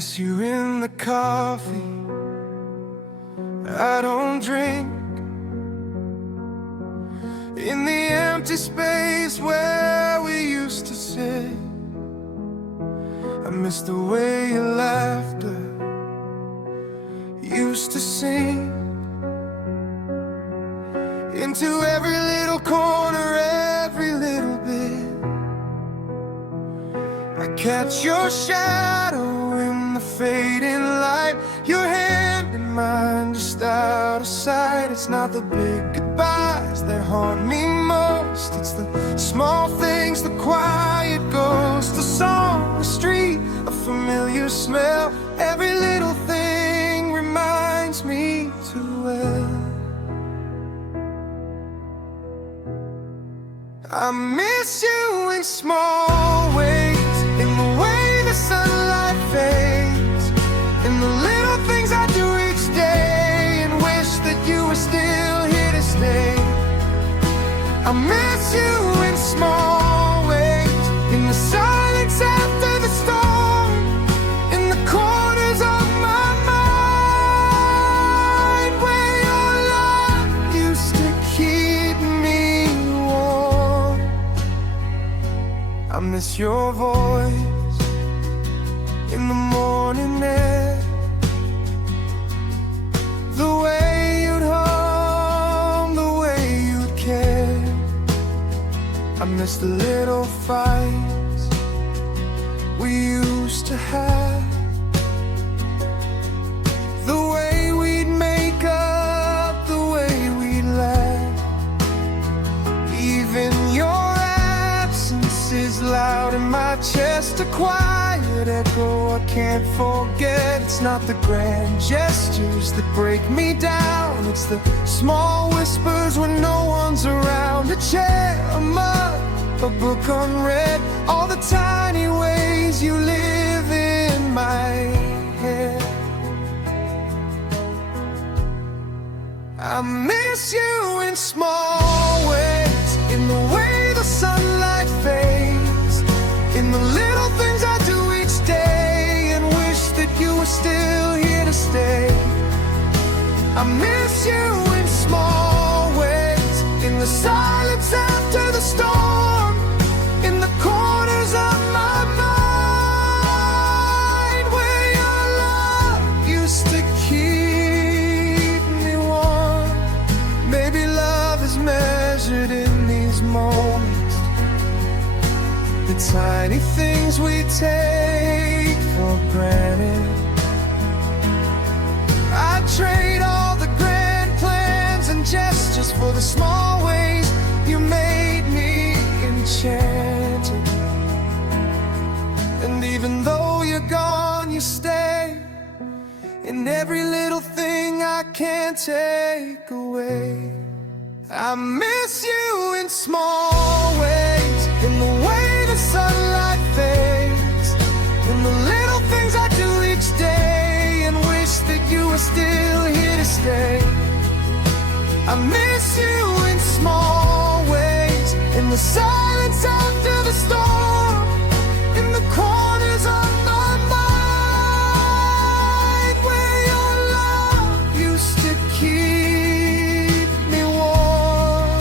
miss you in the coffee I don't drink, in the empty space where we used to sit. I miss the way your laughter used to sing into every little corner, every little bit. I catch your shadow in the fading light, your hand in mine just out of sight. It's not the big goodbyes that haunt me most, it's the small things, the quiet ghost, the song, the street, a familiar smell. Every little thing reminds me too well. I miss you in small ways, in the way the sunlight fades, in the little things I do each day, and wish that you were still here to stay. I miss you in small ways, in the silence after the storm, in the corners of my mind, where your love used to keep me warm. I miss your voice in the morning air, the way you'd hum, the way you'd care. I miss the little fights we used to have, the way we'd make up, the way we'd laugh. Even your absence is loud in my chest, a quiet echo I can't forget. It's not the grand gestures that break me down, it's the small whispers when no one's around. A chair, a mug, a book unread, all the tiny ways you live in my head. I miss you in small ways, in the way the sunlight fades, in the little things I do each day, and wish that you were still here to stay. I miss you in small ways, in the silence after the storm, in the corners of my mind, where your love used to keep me warm. Maybe love is measured in these moments, the tiny things we take for granted. I'd trade all the grand plans and gestures for the small ways you made me enchanted. And even though you're gone, you stay in every little thing I can't take away. I miss you in small ways, in the way the sunlight fades, in the little things I do each day, and wish that you were still here to stay. I miss you in small ways, in the silence after the storm, in the corners of my mind, where your love used to keep me warm.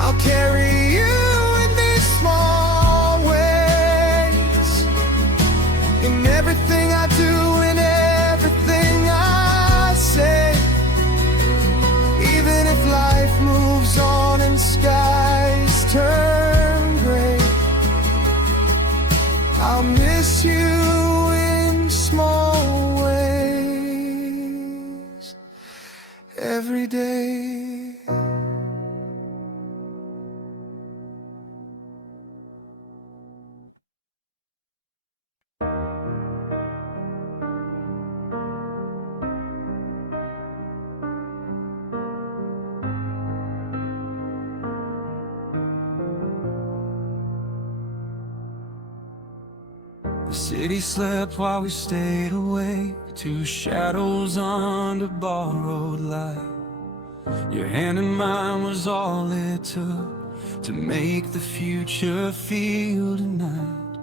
I'll carry you in these small ways, in everything I do, in everything I say. Even if life moves on and skies turn gray, I'll miss you in small ways every day. The city slept while we stayed awake, two shadows under borrowed light. Your hand in mine was all it took to make the future feel tonight.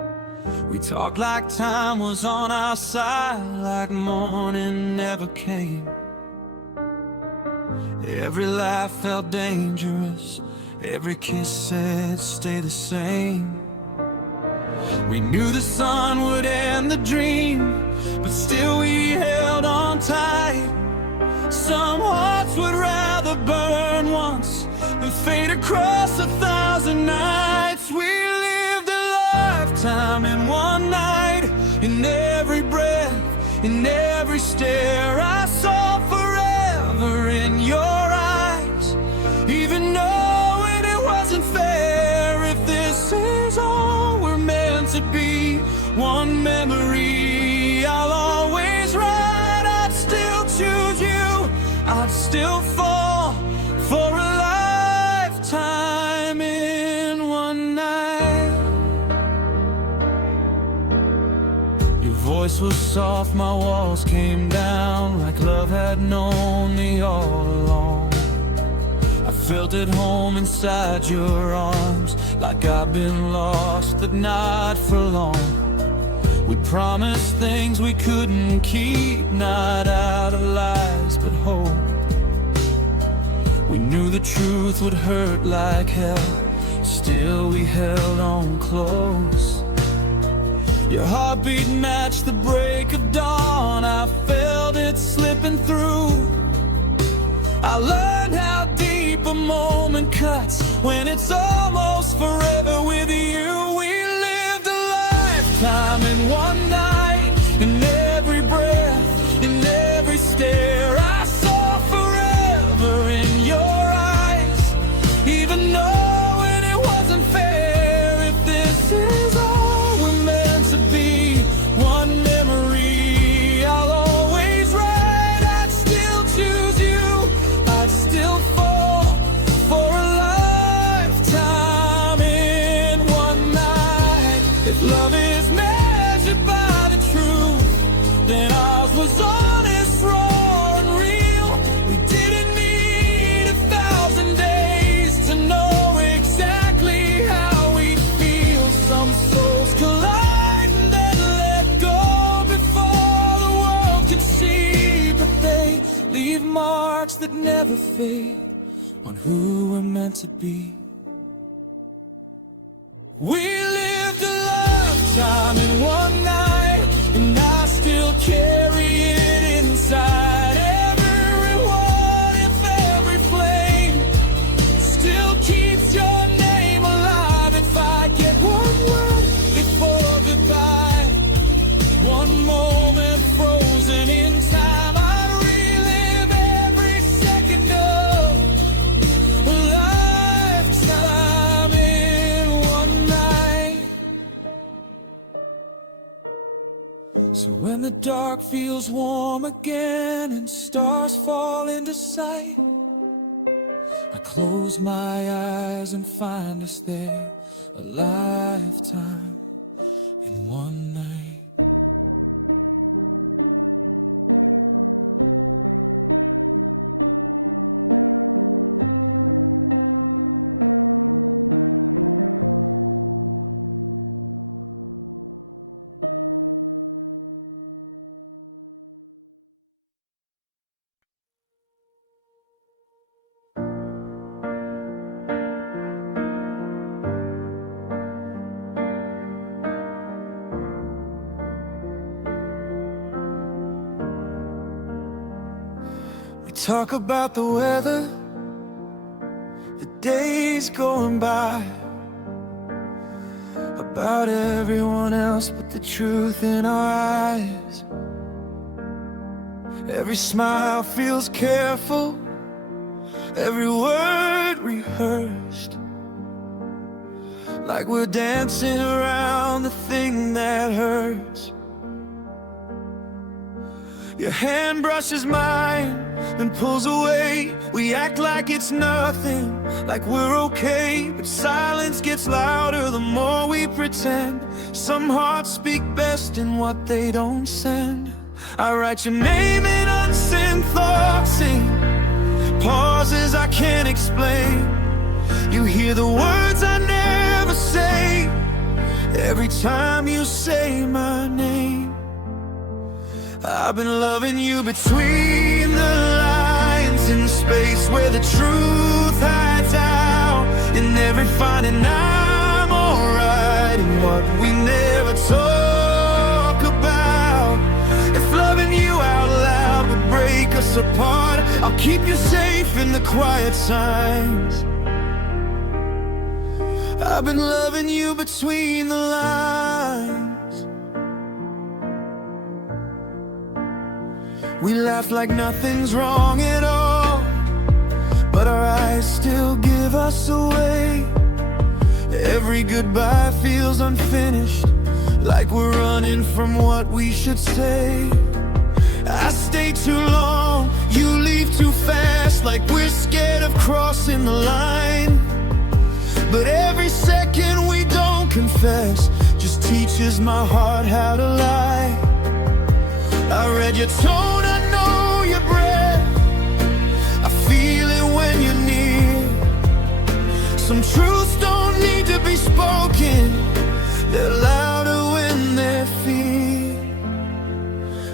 We talked like time was on our side, like morning never came. Every laugh felt dangerous, every kiss said stay the same. We knew the sun would end the dream, but still we held on tight. Some hearts would rather burn once than fade across 1,000 nights. We lived a lifetime in one night, in every breath, in every stare. I saw forever in your eyes, even knowing it wasn't fair. If this is all we're meant to be, one memory I'll always write. I'd still choose you, I'd still fall for a lifetime in one night. Your voice was soft, my walls came down, like love had known me all along. I felt at home inside your arms, like I've been lost but not for long. We promised things we couldn't keep, not out of lies but hope. We knew the truth would hurt like hell, still we held on close. Your heartbeat matched the break of dawn, I felt it slipping through. I learned how deep a moment cuts when it's almost forever with you. We lived a lifetime in one night, in every breath, in every stare. I saw forever in your eyes, even knowing it wasn't fair. If this is all we're meant to be, one memory I'll always write. I'd still choose you, I'd still fall for a lifetime in one night. If love is measured by the truth, then ours was honest, raw and real. We didn't need 1,000 days to know exactly how we feel. Some souls collide and then let go before the world could see, but they leave marks that never fade on who we're meant to be. We lived a lifetime in one night, and I still carry it inside. Every one, if every flame still keeps your name alive. If I get one word before goodbye, one moment frozen in time, I'd relive every second of a lifetime in one night. So when the dark feels warm again and stars fall into sight, I close my eyes and find us there, a lifetime in one night. We talk about the weather, the days going by, about everyone else but the truth in our eyes. Every smile feels careful, every word rehearsed, like we're dancing around the thing that hurts. Your hand brushes mine, then pulls away. We act like it's nothing, like we're okay, but silence gets louder the more we pretend. Some hearts speak best in what they don't send. I write your name in unsent thoughts, in pauses I can't explain. You hear the words I never say, Every time you say my name, I've been loving you between the lines, in space where the truth hides out. In every fight, and I'm alright, in what we never talk about. If loving you out loud would break us apart, I'll keep you safe in the quiet times. I've been loving you between the lines. We laugh like nothing's wrong at all, but our eyes still give us away. Every goodbye feels unfinished, like we're running from what we should say. I stay too long, you leave too fast, like we're scared of crossing the line. But every second we don't confess just teaches my heart how to lie. I read your tone, I know your breath, I feel it when you're near. Some truths don't need to be spoken, they're louder when they're feared.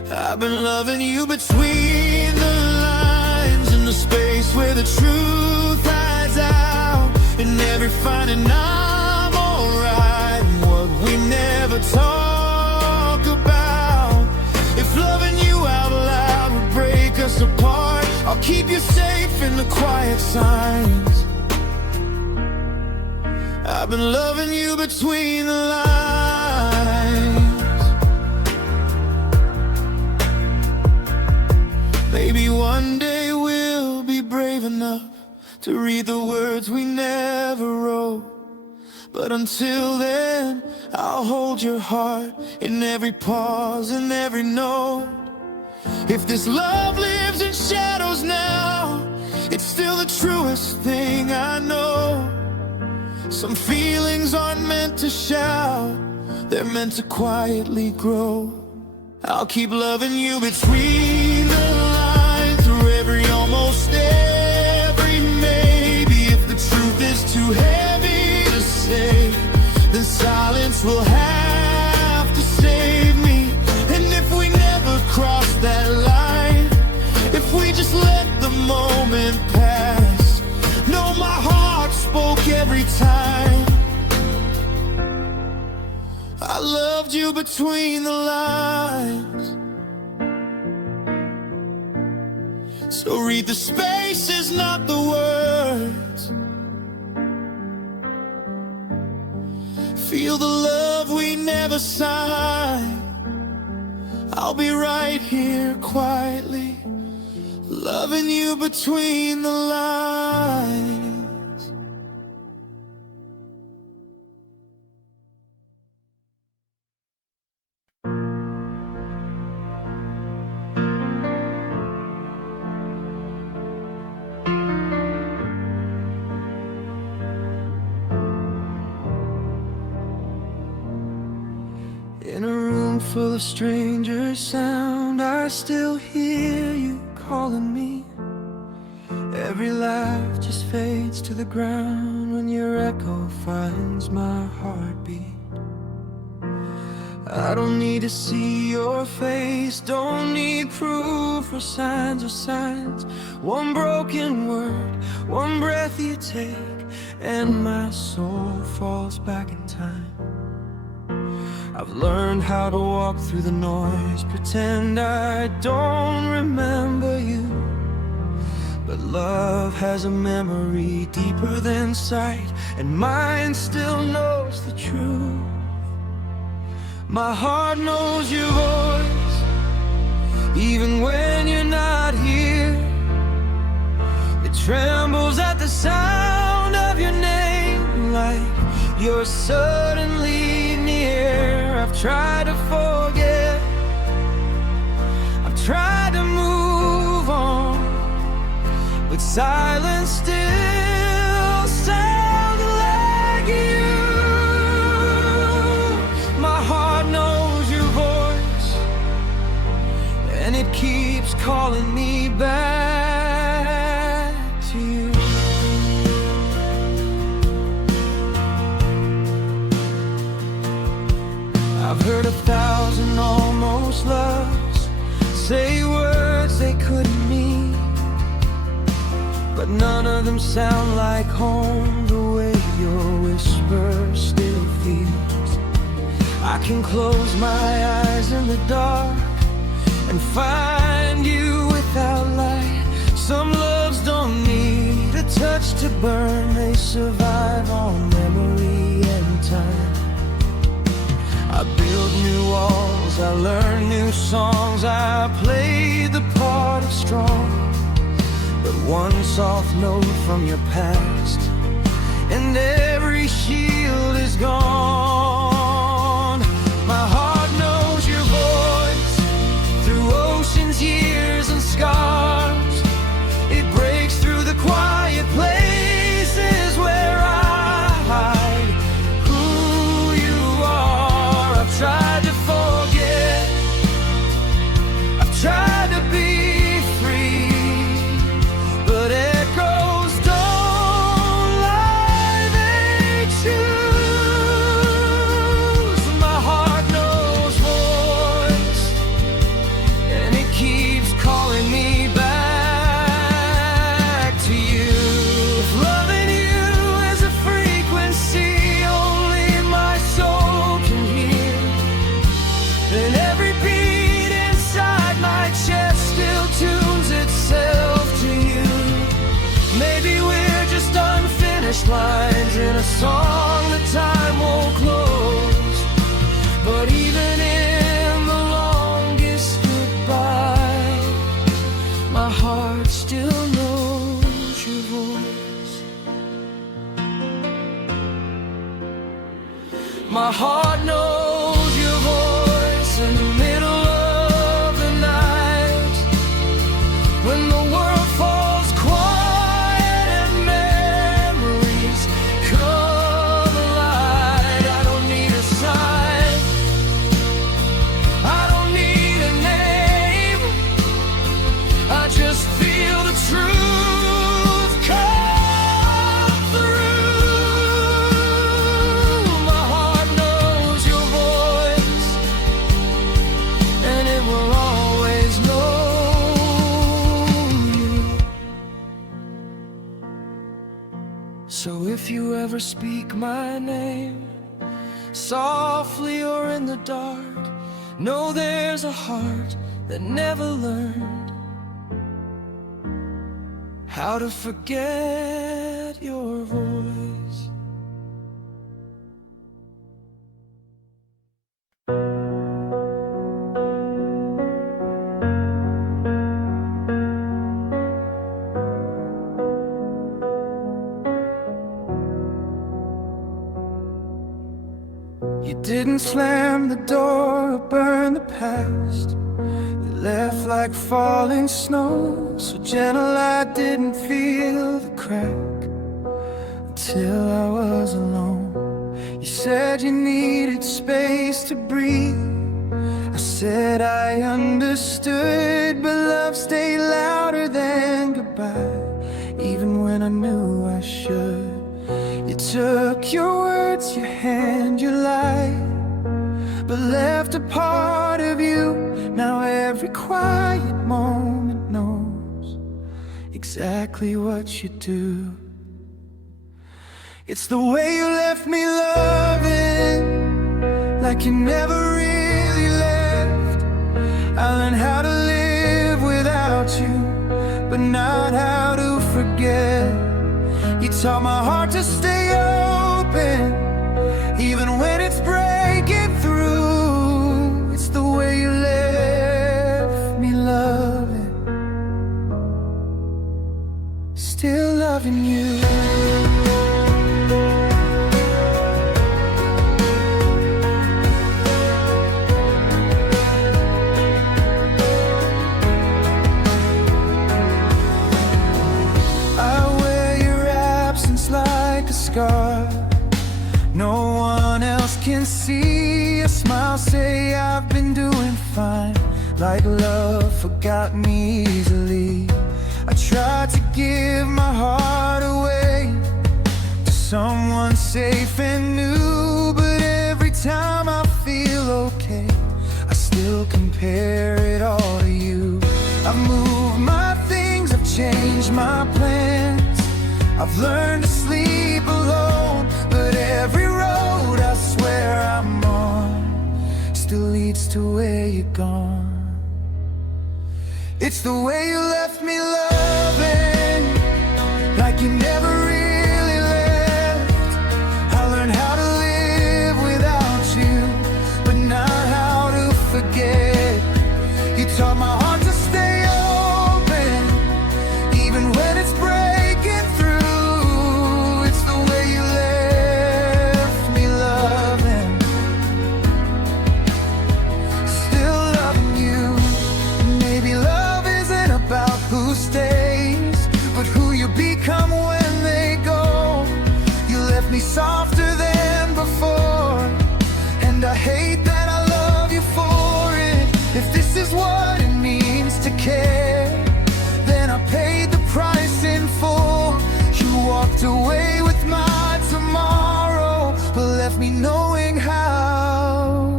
I've been loving you between the lines, in the space where the truth hides out. In every fight, and I'm alright, what we never talk about. If loving you out loud would break us apart, I'll keep you safe in the quiet signs. I've been loving you between the lines. Maybe one day we'll be brave enough to read the words we never wrote, but until then, I'll hold your heart in every pause and every note. If this love lives in shadows now, it's still the truest thing I know. Some feelings aren't meant to shout, they're meant to quietly grow. I'll keep loving you between the lines, through every almost every maybe. If the truth is too heavy to say, then silence will have to save me. And if we never cross that line, if we just let the moment pass, know my heart spoke every time. I loved you between the lines. So read the spaces, not the words. Feel the love we never signed. I'll be right here quietly, loving you between the lines. In a room full of strangers' sound, I still hear you calling me. Every laugh just fades to the ground when your echo finds my heartbeat. I don't need to see your face, don't need proof or signs or signs. One broken word, one breath you take, and my soul falls back in time. I've learned how to walk through the noise, pretend I don't remember you. But love has a memory deeper than sight, and mine still knows the truth. My heart knows your voice, even when you're not here. It trembles at the sound of your name, like you're suddenly near. I've tried to forget, I've tried to move on, but silence still sounds like you. My heart knows your voice, and it keeps calling me back to you. 1,000 almost loves, say words they couldn't mean, but none of them sound like home the way your whisper still feels. I can close my eyes in the dark and find you without light. Some loves don't need a touch to burn, they survive on memory and time. I build new walls, I learn new songs, I play the part of strong. But one soft note from your past and every shield is gone. My heart knows your voice through oceans, years and scars. It breaks through the quiet places where I hide who you are. I've tried to forget, I've tried to be free, but echoes don't lie, they choose. My heart knows voice, and it keeps calling me back to you. If loving you is a frequency only my soul can hear, then every beat inside my chest still tunes itself to you. Maybe we're just unfinished lines in a song that time won't close. But even in the longest goodbye, my heart still knows your voice. My heart knows your voice in the middle of the night, when the world falls quiet and memories come alive. I don't need a sign, I don't need a name, I just feel the truth come through. My heart knows your voice, and it will always know you. So if you ever speak my name, softly or in the dark, know there's a heart that never learned how to forget your voice. You didn't slam the door or burn the past, you left like falling snow, so gentle I didn't feel the crack until I was alone. You said you needed space to breathe, I said I understood, but love stayed louder than goodbye, even when I knew I should. You took your words, your hand, your light, but left a part of you. Now every quiet moment knows exactly what you do. It's the way you left me loving like you never really left. I learned how to live without you, but not how to forget. You taught my heart to stay open, even when it's breaking through. It's the way you left me loving, still loving you. No one else can see a smile, say I've been doing fine, like love forgot me easily. I tried to give my heart away to someone safe and new, but every time I feel okay, still compare it all to you. I've moved my things, I've changed my plans, I've learned to sleep alone. But every road I swear I'm on still leads to where you're gone. It's the way you left me loving like you never really left. I learned how to live without you, but not how to forget. You taught my heart to stay open, even when it's breaking through. It's the way you left me loving, still loving you. Maybe love isn't about who stays, but who you become when they go. You left me softer than before, and I hate that I love you for it. If this is what it means to care, then I paid the price in full. You walked away with my tomorrow, but left me knowing how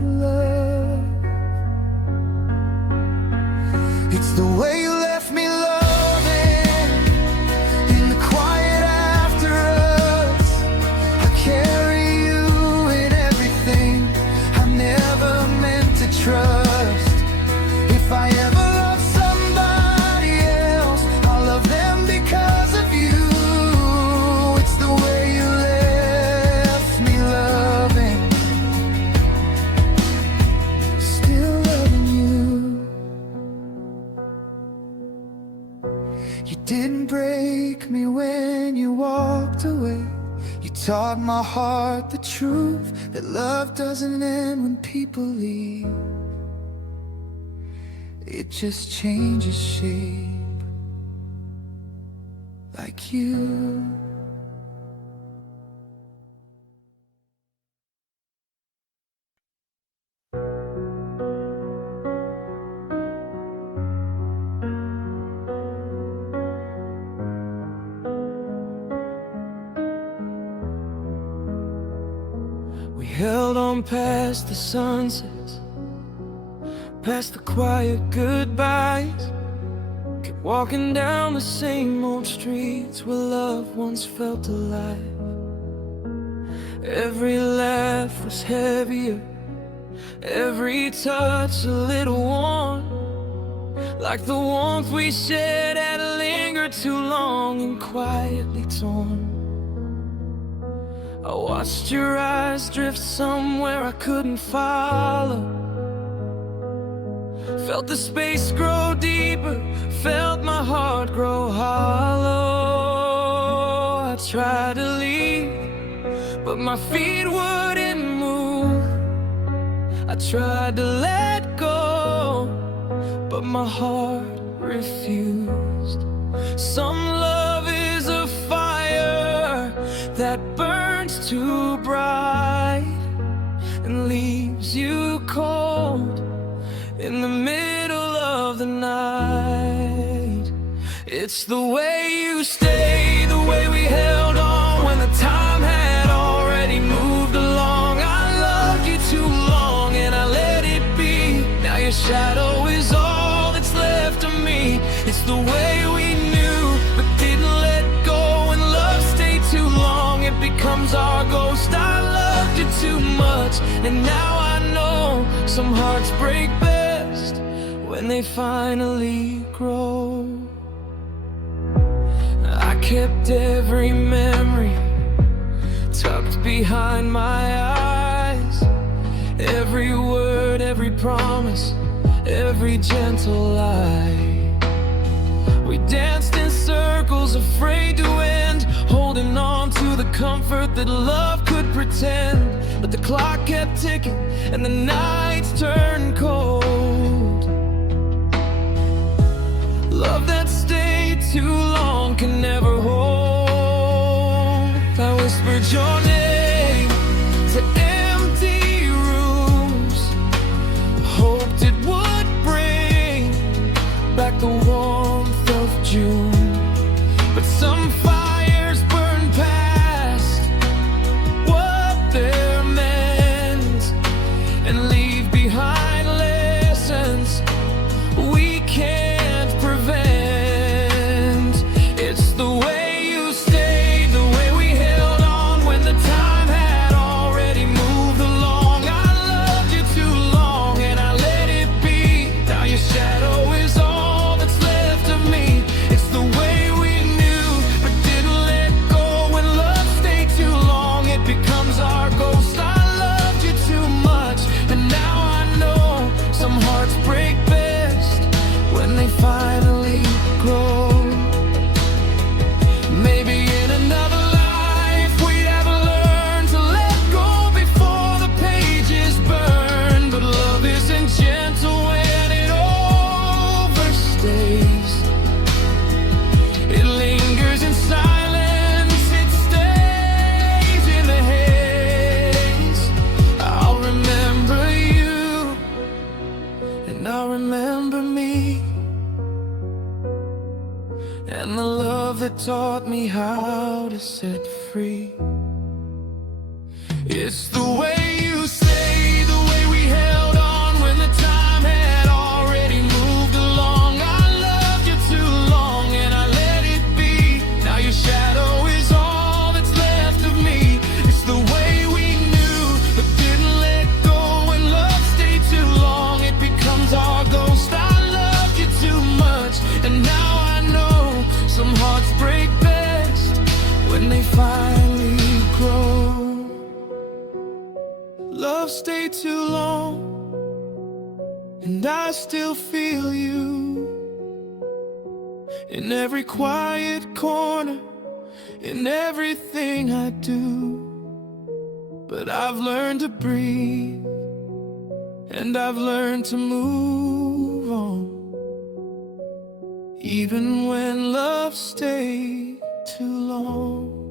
to love. It's the way you left me loving in the quiet after us. I carry you in everything I never meant to trust. If I ever love somebody else, I'll love them because of you. It's the way you left me loving, still loving you. You didn't break me when you walked away. You taught my heart the truth, that love doesn't end when people leave. It just changes shape, like you. We held on past the sunsets, past the quiet goodbyes, kept walking down the same old streets where love once felt alive. Every laugh was heavier, every touch a little warm, like the warmth we shared had lingered too long and quietly torn. I watched your eyes drift somewhere I couldn't follow, felt the space grow deeper, felt my heart grow hollow. I tried to leave, but my feet wouldn't move. I tried to let go, but my heart refused. Some love is a fire that burns too bright and leaves you cold in the middle of the night. It's the way you stay, the way we held on when the time had already moved along. I loved you too long and I let it be. Now your shadow is all that's left of me. It's the way we knew but didn't let go. When love stayed too long, it becomes our ghost. I loved you too much, and now I know some hearts break best when they finally grow. I kept every memory tucked behind my eyes, every word, every promise, every gentle lie. We danced in circles, afraid to end, holding on to the comfort that love could pretend. But the clock kept ticking and the nights turned cold. Love that stayed too long can never hold. I whispered your name to empty rooms, hoped it would bring back the warmth of June. But some fires burn past what they're meant and leave leave behind lessons we can't prevent. It's the way you stayed, the way we held on when the time had already moved along. I loved you too long and I let it be. Now your shadow is all that's left of me. It's the way we knew but didn't let go. When love stayed too long, it becomes our ghost. I loved you too much, and now I know some hearts break best when they finally grow. Maybe in another life we'd have learned to let go before the pages burn. But love isn't gentle when it overstays. It lingers in silence, it stays in the haze. I'll remember you, and I'll remember me, and the love that taught me how to set free. It's the way you stay, the way we held on when the time had already moved along. I loved you too long and I let it be. Now your shadow is all that's left of me. It's the way we knew but didn't let go. When love stayed too long, it becomes our ghost. I loved you too much, and now I know some hearts break best when they finally grow. Love stayed too long, and I still feel you in every quiet corner, in everything I do. But I've learned to breathe, and I've learned to move on, even when love stayed too long.